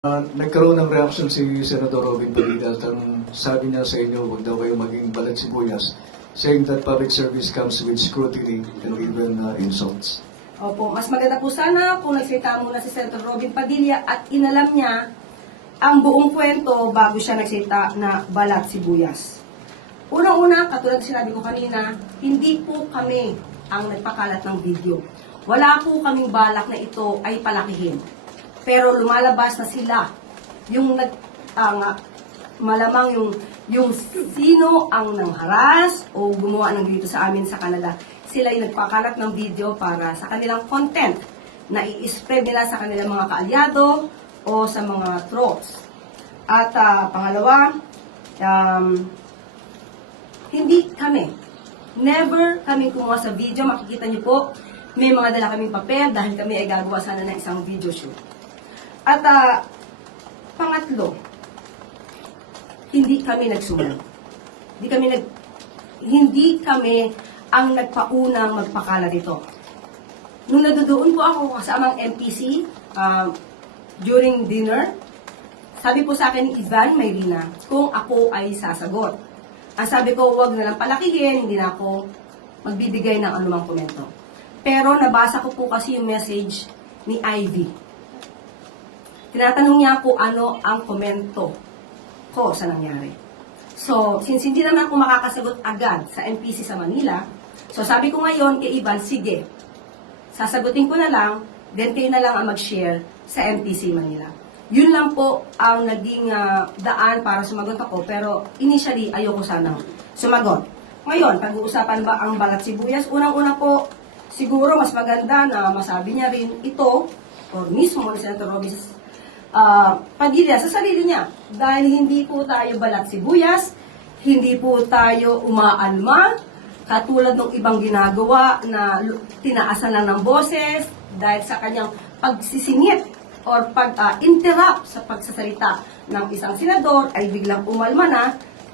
Nagkaroon ng reaction si Senador Robin Padilla at ang sabi niya sa inyo, huwag daw kayo maging balat sibuyas, saying that public service comes with scrutiny and even insults. Opo, mas maganda po sana kung nagsalita muna si Senator Robin Padilla at inalam niya ang buong kwento bago siya nagsalita na balat sibuyas. Unang-una, katulad sinabi ko kanina, hindi po kami ang nagpakalat ng video. Wala po kaming balak na ito ay palakihin. Pero lumalabas na sila, yung malamang yung sino ang nangharas o gumawa ng dito sa amin sa kanila. Sila yung nagpakalat ng video para sa kanilang content na i-spread nila sa kanilang mga kaalyado o sa mga trolls. At pangalawa, hindi kami, never kami kumuha sa video. Makikita niyo po, may mga dala kaming papel dahil kami ay gagawa sana ng isang video shoot. At pangatlo, hindi kami nagsulat. Hindi kami ang nagpaunang magpakala dito. Nung nadudoon po ako kasamang MPC during dinner, sabi po sa akin ni Ivan Mayrina kung ako ay sasagot. Ang sabi ko, huwag na lang palakihin, hindi na ako magbibigay ng anumang komento. Pero nabasa ko po kasi yung message ni Ivy. Tinatanong niya kung ano ang komento ko sa nangyari. So, since hindi naman ako makakasagot agad sa MPC sa Manila, so sabi ko ngayon kay Ivan, sige, sasagutin ko na lang, then kayo na lang ang mag-share sa MPC Manila. Yun lang po ang naging daan para sumagot ako, pero initially ayoko sanang sumagot. Ngayon, pag-uusapan ba ang balat sibuyas? Unang-una po, siguro mas maganda na masabi niya rin ito, or mismo ni Senator Robin Padilla sa sarili niya. Dahil hindi po tayo balat sibuyas, hindi po tayo umaalma, katulad ng ibang ginagawa na tinaasan lang ng boses dahil sa kanyang pagsisingit or pag-interrupt sa pagsasalita ng isang senador ay biglang umalma na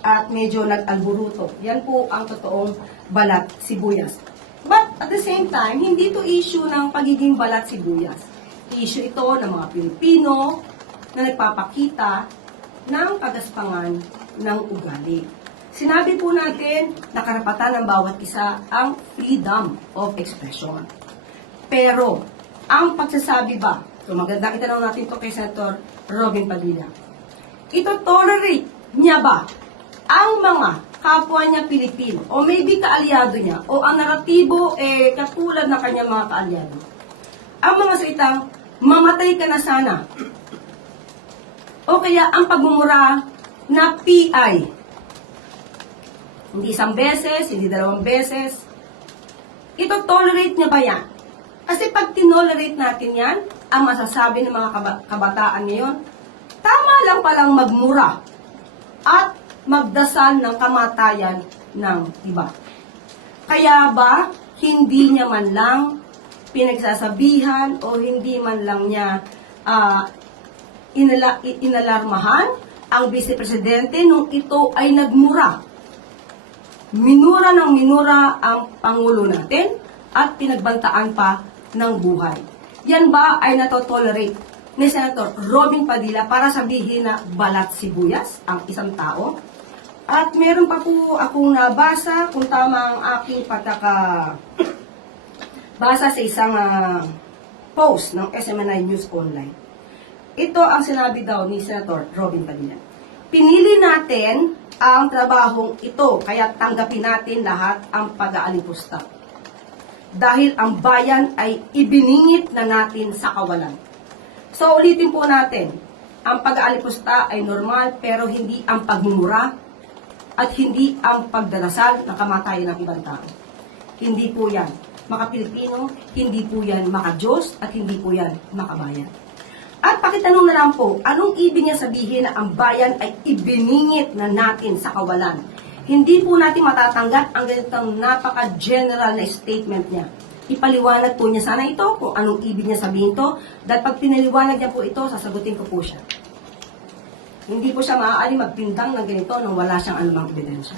at medyo nag-alburuto. Yan po ang totoong balat sibuyas. But at the same time, hindi to issue ng pagiging balat sibuyas. Issue ito ng mga Pilipino na nagpapakita ng kagaspangan ng ugali. Sinabi po natin na karapatan ng bawat isa ang freedom of expression. Pero, ang pagsasabi ba, so magandang itanong natin ito kay Senator Robin Padilla, ito tolerate niya ba ang mga kapwa niya Pilipino o maybe kaalyado niya o ang naratibo katulad ng kanyang mga kaalyado? Ang mga salitang, mamatay ka na sana. O kaya ang pagmumura na PI. Hindi isang beses, hindi dalawang beses. Ito tolerate niya ba yan? Kasi pag tinolerate natin yan, ang masasabi ng mga kabataan ngayon, tama lang palang magmura at magdasal ng kamatayan ng iba. Kaya ba, hindi niya man lang pinagsasabihan o hindi man lang niya inalarmahan ang Vice Presidente nung ito ay nagmura. Minura ng minura ang Pangulo natin at pinagbantaan pa ng buhay. Yan ba ay natotolerate ni Senator Robin Padilla para sabihin na balat sibuyas ang isang tao? At meron pa po akong nabasa kung tama ang aking basa sa isang post ng SMNI News Online. Ito ang sinabi daw ni Senator Robin Padilla. Pinili natin ang trabahong ito, kaya tanggapin natin lahat ang pag-aalipusta. Dahil ang bayan ay ibiningit na natin sa kawalan. So ulitin po natin, ang pag-aalipusta ay normal pero hindi ang pagmumura at hindi ang pagdarasal ng kamatayan ng ibang tao. Hindi po yan maka-Pilipino, hindi po yan maka-Diyos, at hindi po yan makabayan. At pakitanong na lang po, anong ibig niya sabihin na ang bayan ay ibiningit na natin sa kawalan? Hindi po natin matatanggap ang ganitong napaka-general na statement niya. Ipaliwanag po niya sana ito kung anong ibig niya sabihin to, dahil pag pinaliwanag niya po ito, sasagutin ko po siya. Hindi po siya maaari magpintang ng ganito nang wala siyang anumang ebidensya.